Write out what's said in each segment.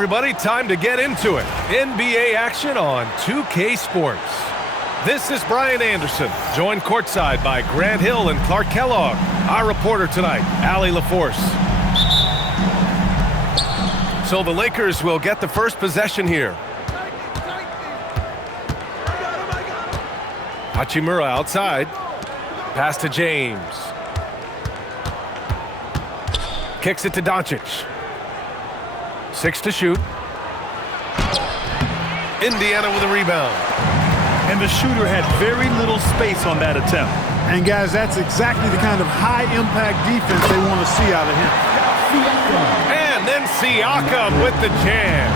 everybody, time to get into it. NBA action on 2K Sports. This is Brian Anderson, joined courtside by Grant Hill and Clark Kellogg. Our reporter tonight, Allie LaForce. So the Lakers will get the first possession here. Hachimura outside. Pass to James. Kicks it to Doncic. 6 to shoot. Indiana with a rebound. And the shooter had very little space on that attempt. And guys, that's exactly the kind of high-impact defense they want to see out of him. And then Siakam with the jam.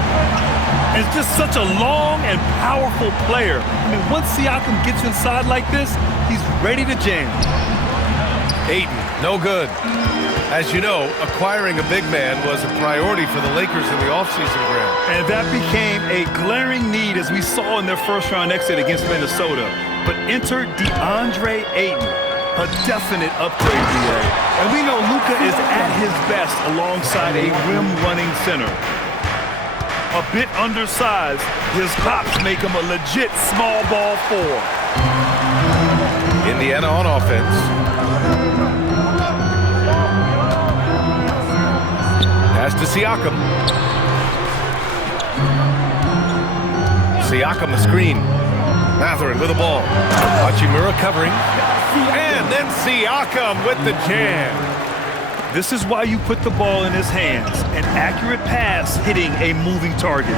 It's just such a long and powerful player. I mean, once Siakam gets inside like this, he's ready to jam. Ayton, no good. As you know, acquiring a big man was a priority for the Lakers in the offseason, Grant. And that became a glaring need as we saw in their first-round exit against Minnesota. But enter DeAndre Ayton, a definite upgrade, DA. And we know Luka is at his best alongside a rim-running center. A bit undersized, his hops make him a legit small ball four. Indiana on offense. Pass to Siakam. Siakam the screen. Mathurin with the ball. Hachimura covering. And then Siakam with the jam. This is why you put the ball in his hands. An accurate pass hitting a moving target.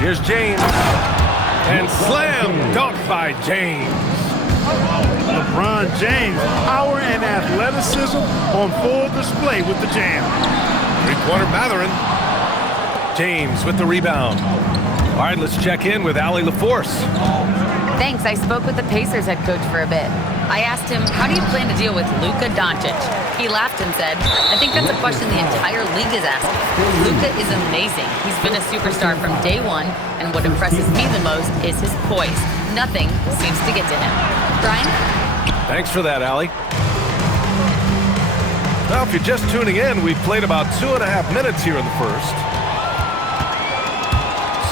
Here's James. And slam dunk by James. LeBron James, power and athleticism on full display with the jam. Three-pointer Mathurin. James with the rebound. All right, let's check in with Allie LaForce. Thanks. I spoke with the Pacers head coach for a bit. I asked him, how do you plan to deal with Luka Doncic? He laughed and said, I think that's a question the entire league is asking. Luka is amazing. He's been a superstar from day one, and what impresses me the most is his poise. Nothing seems to get to him. Brian? Thanks for that, Allie. Now, if you're just tuning in, we've played about 2.5 minutes here in the first.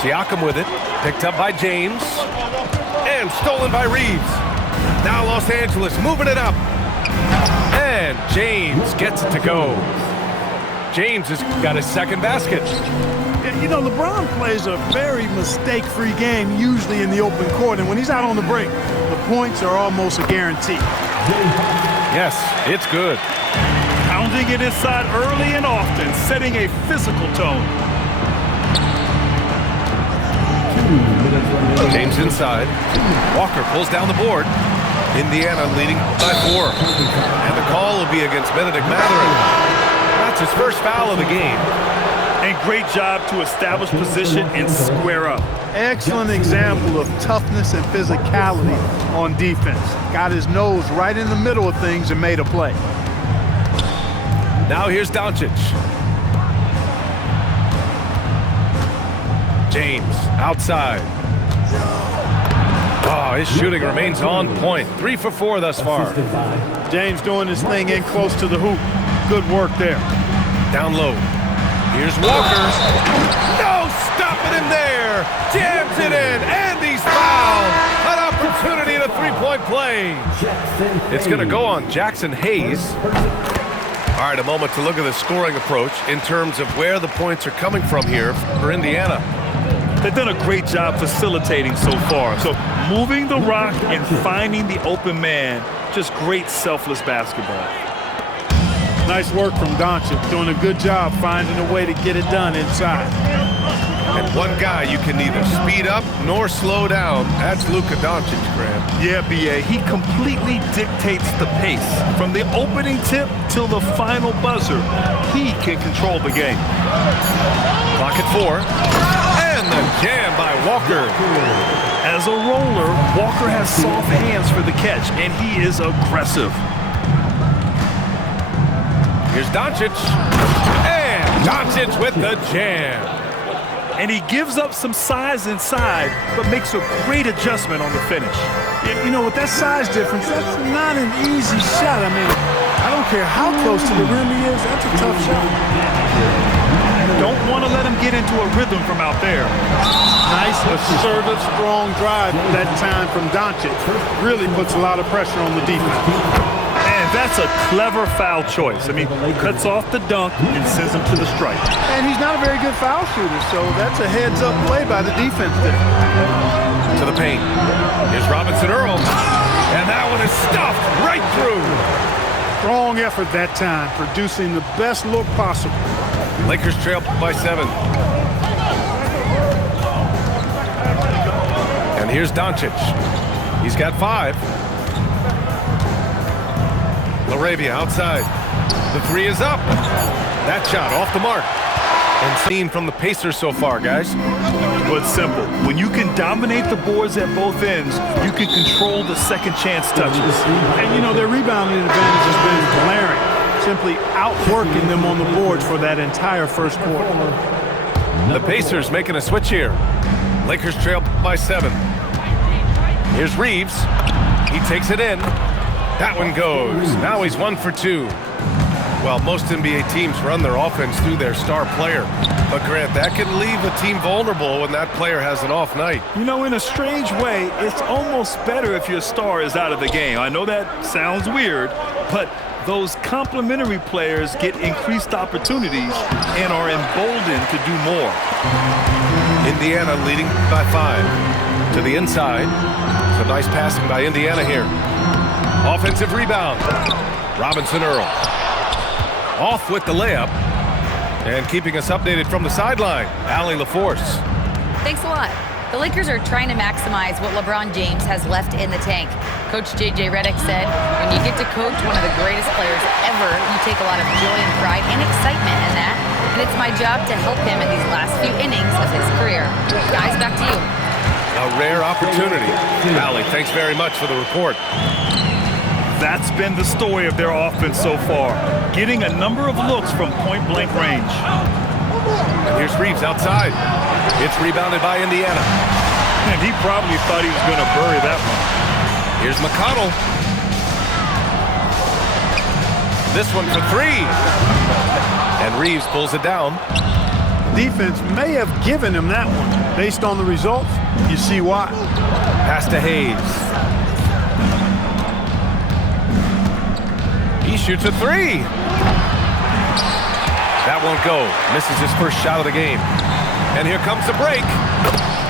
Siakam with it, picked up by James, and stolen by Reeves. Now Los Angeles moving it up. And James gets it to go. James has got his second basket. You know, LeBron plays a very mistake-free game, usually in the open court, and when he's out on the break, the points are almost a guarantee. Yes, it's good. Pounding it inside early and often, setting a physical tone. James inside. Walker pulls down the board. Indiana leading by 4. And the call will be against Benedict Mathurin. That's his first foul of the game. And great job to establish position and square up. Excellent example of toughness and physicality on defense. Got his nose right in the middle of things and made a play. Now here's Doncic. James outside. Oh, his shooting remains on point. 3 for 4 thus far. James doing his thing in close to the hoop. Good work there. Down low. Here's Walker. No stopping him there. Jams it in, and he's fouled. An opportunity and a three-point play. It's going to go on Jackson Hayes. All right, a moment to look at the scoring approach in terms of where the points are coming from here for Indiana. They've done a great job facilitating so far. So moving the rock and finding the open man, just great selfless basketball. Nice work from Doncic, doing a good job finding a way to get it done inside. And one guy you can neither speed up nor slow down. That's Luka Doncic, Grant. Yeah, B.A. He completely dictates the pace. From the opening tip till the final buzzer, he can control the game. Clock at 4. And the jam by Walker. As a roller, Walker has soft hands for the catch, and he is aggressive. Here's Doncic. And Doncic with the jam. And he gives up some size inside, but makes a great adjustment on the finish. You know, with that size difference, that's not an easy shot. I mean, I don't care how close to the rim he is, that's a tough shot. Don't want to let him get into a rhythm from out there. Nice, assertive, strong drive that time from Doncic. Really puts a lot of pressure on the defense. And that's a clever foul choice. I mean, cuts off the dunk and sends him to the stripe. And he's not a very good foul shooter, so that's a heads-up play by the defense there. To the paint. Here's Robinson Earl. And that one is stuffed right through. Strong effort that time, producing the best look possible. Lakers trail by 7. And here's Doncic. He's got 5. LaRavia outside. The 3 is up. That shot off the mark. And seen from the Pacers so far, guys. But simple. When you can dominate the boards at both ends, you can control the second chance touches. And, you know, their rebounding advantage has been glaring, simply outworking them on the boards for that entire first quarter. The Pacers making a switch here. Lakers trail by 7. Here's Reeves. He takes it in. That one goes. Now he's 1 for 2. Well, most NBA teams run their offense through their star player. But, Grant, that can leave a team vulnerable when that player has an off night. You know, in a strange way, it's almost better if your star is out of the game. I know that sounds weird, but those complementary players get increased opportunities and are emboldened to do more. Indiana leading by 5. To the inside. Some nice passing by Indiana here. Offensive rebound. Robinson Earl. Off with the layup. And keeping us updated from the sideline, Allie LaForce. Thanks a lot. The Lakers are trying to maximize what LeBron James has left in the tank. Coach J.J. Redick said, when you get to coach one of the greatest players ever, you take a lot of joy and pride and excitement in that. And it's my job to help him in these last few innings of his career. Guys, back to you. A rare opportunity. Allie, thanks very much for the report. That's been the story of their offense so far, getting a number of looks from point-blank range. And here's Reeves outside. It's rebounded by Indiana. And he probably thought he was going to bury that one. Here's McConnell. This one for 3. And Reeves pulls it down. Defense may have given him that one. Based on the results, you see why. Pass to Hayes. He shoots a 3. That won't go. Misses his first shot of the game. And here comes the break.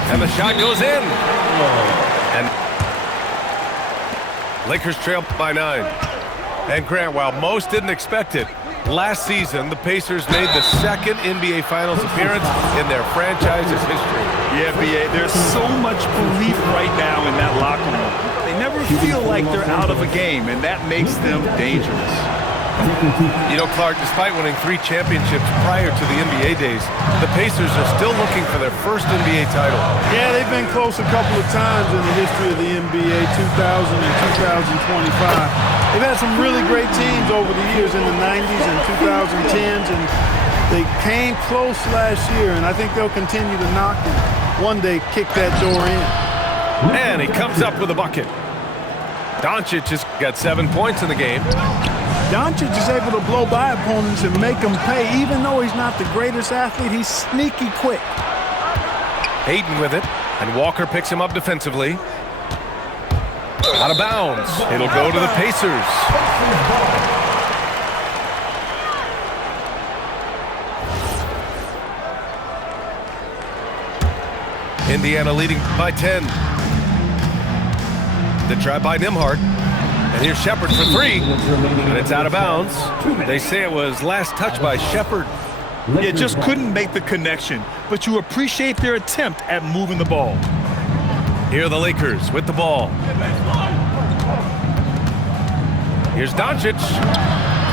And the shot goes in. And Lakers trail by 9. And Grant, while most didn't expect it, last season the Pacers made the second NBA Finals appearance in their franchise's history. Yeah, B.A., there's so much belief right now in that locker room. They never feel like they're out of a game, and that makes them dangerous. You know, Clark, despite winning 3 championships prior to the NBA days, the Pacers are still looking for their first NBA title. Yeah, they've been close a couple of times in the history of the NBA, 2000 and 2025. They've had some really great teams over the years in the 90s and 2010s, and they came close last year, and I think they'll continue to knock and one day kick that door in. And he comes up with a bucket. Doncic has got 7 points in the game. Doncic is able to blow by opponents and make them pay. Even though he's not the greatest athlete, he's sneaky quick. Hayden with it, and Walker picks him up defensively. Out of bounds. It'll go to the Pacers. Indiana leading by 10. The try by Nembhard. And here's Shepherd for 3. And it's out of bounds. They say it was last touch by Shepherd. Yeah, just couldn't make the connection, but you appreciate their attempt at moving the ball. Here are the Lakers with the ball. Here's Doncic.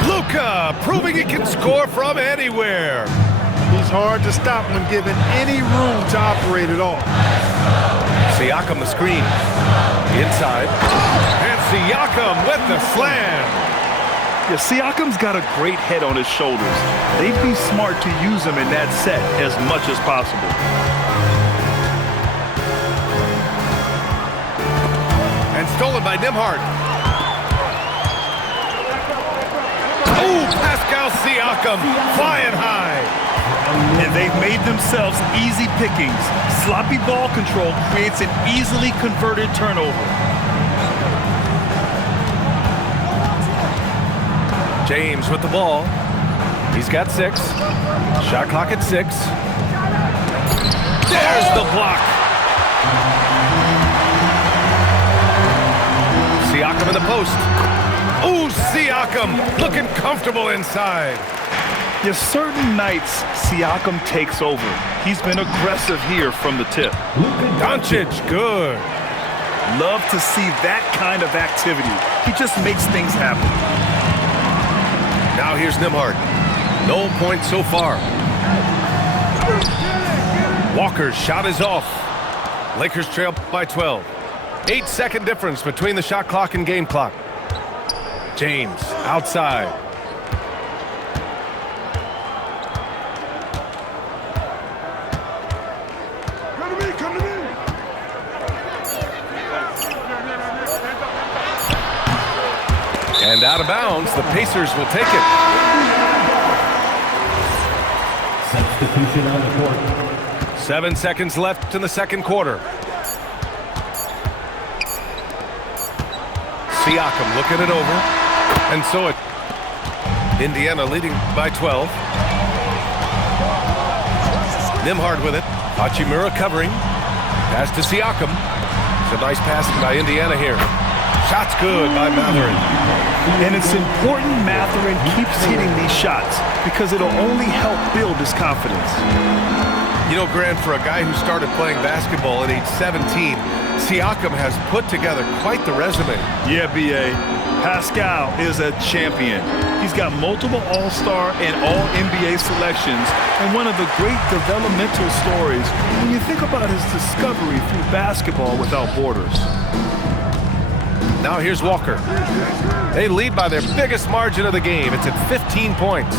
Luka proving he can score from anywhere. He's hard to stop when given any room to operate at all. Siakam the screen. Inside. And Siakam with the slam. Yeah, Siakam's got a great head on his shoulders. They'd be smart to use him in that set as much as possible. And stolen by Nembhard. Oh, Pascal Siakam flying high. And they've made themselves easy pickings. Sloppy ball control creates an easily converted turnover. James with the ball. He's got 6. Shot clock at 6. There's the block. Siakam in the post. Ooh, Siakam looking comfortable inside. There's certain nights Siakam takes over. He's been aggressive here from the tip. Doncic, good. Love to see that kind of activity. He just makes things happen. Now here's Nembhard. No points so far. Walker's shot is off. Lakers trail by 12. 8-second difference between the shot clock and game clock. James outside. Come to me. And out of bounds, the Pacers will take it. Substitution on the court. 7 seconds left in the second quarter. Siakam looking it over. And so it. Indiana leading by 12. Nembhard with it. Hachimura covering. Pass to Siakam. It's a nice passing by Indiana here. Shot's good by Mathurin. And it's important Mathurin keeps hitting these shots because it'll only help build his confidence. You know, Grant, for a guy who started playing basketball at age 17, Siakam has put together quite the resume. Yeah, B.A. Pascal is a champion. He's got multiple All-Star and All-NBA selections, and one of the great developmental stories when you think about his discovery through basketball without borders. Now here's Walker. They lead by their biggest margin of the game. It's at 15 points.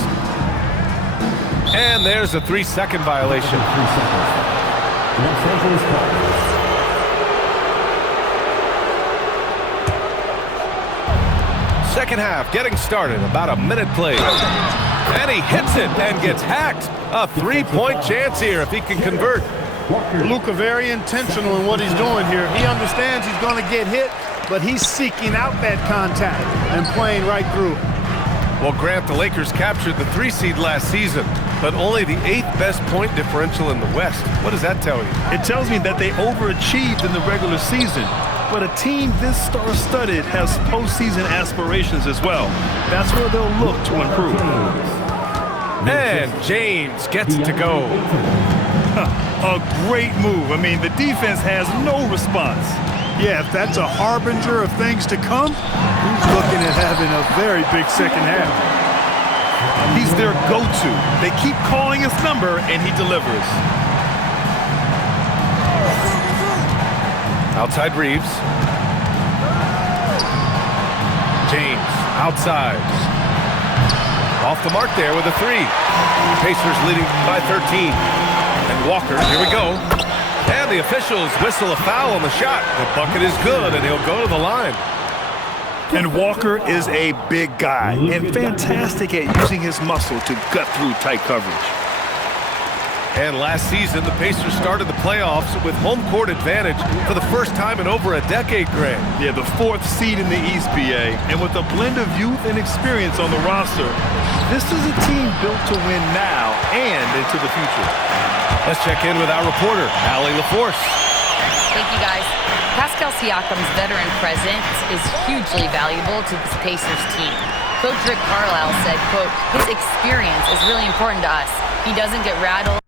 And there's a 3-second violation. 3 seconds. Los Angeles Clippers. Second half getting started. About a minute played. And he hits it and gets hacked. A 3-point chance here if he can convert. Luka very intentional in what he's doing here. He understands he's going to get hit, but he's seeking out that contact and playing right through. Well, Grant, the Lakers captured the 3 seed last season, but only the 8th best point differential in the West. What does that tell you? It tells me that they overachieved in the regular season. But a team this star-studded has postseason aspirations as well. That's where they'll look to improve. And James gets to go. A great move. I mean, the defense has no response. Yeah, if that's a harbinger of things to come, he's looking at having a very big second half. He's their go-to. They keep calling his number, and he delivers. Outside Reeves. James outside. Off the mark there with a 3. Pacers leading by 13. And Walker, here we go. And the officials whistle a foul on the shot. The bucket is good, and he'll go to the line. And Walker is a big guy and fantastic at using his muscle to gut through tight coverage. And last season, the Pacers started the playoffs with home court advantage for the first time in over a decade, Grant. Yeah, the 4th seed in the East, BA. And with a blend of youth and experience on the roster, this is a team built to win now and into the future. Let's check in with our reporter, Allie LaForce. Thank you, guys. Pascal Siakam's veteran presence is hugely valuable to this Pacers team. Coach Rick Carlisle said, quote, his experience is really important to us. He doesn't get rattled.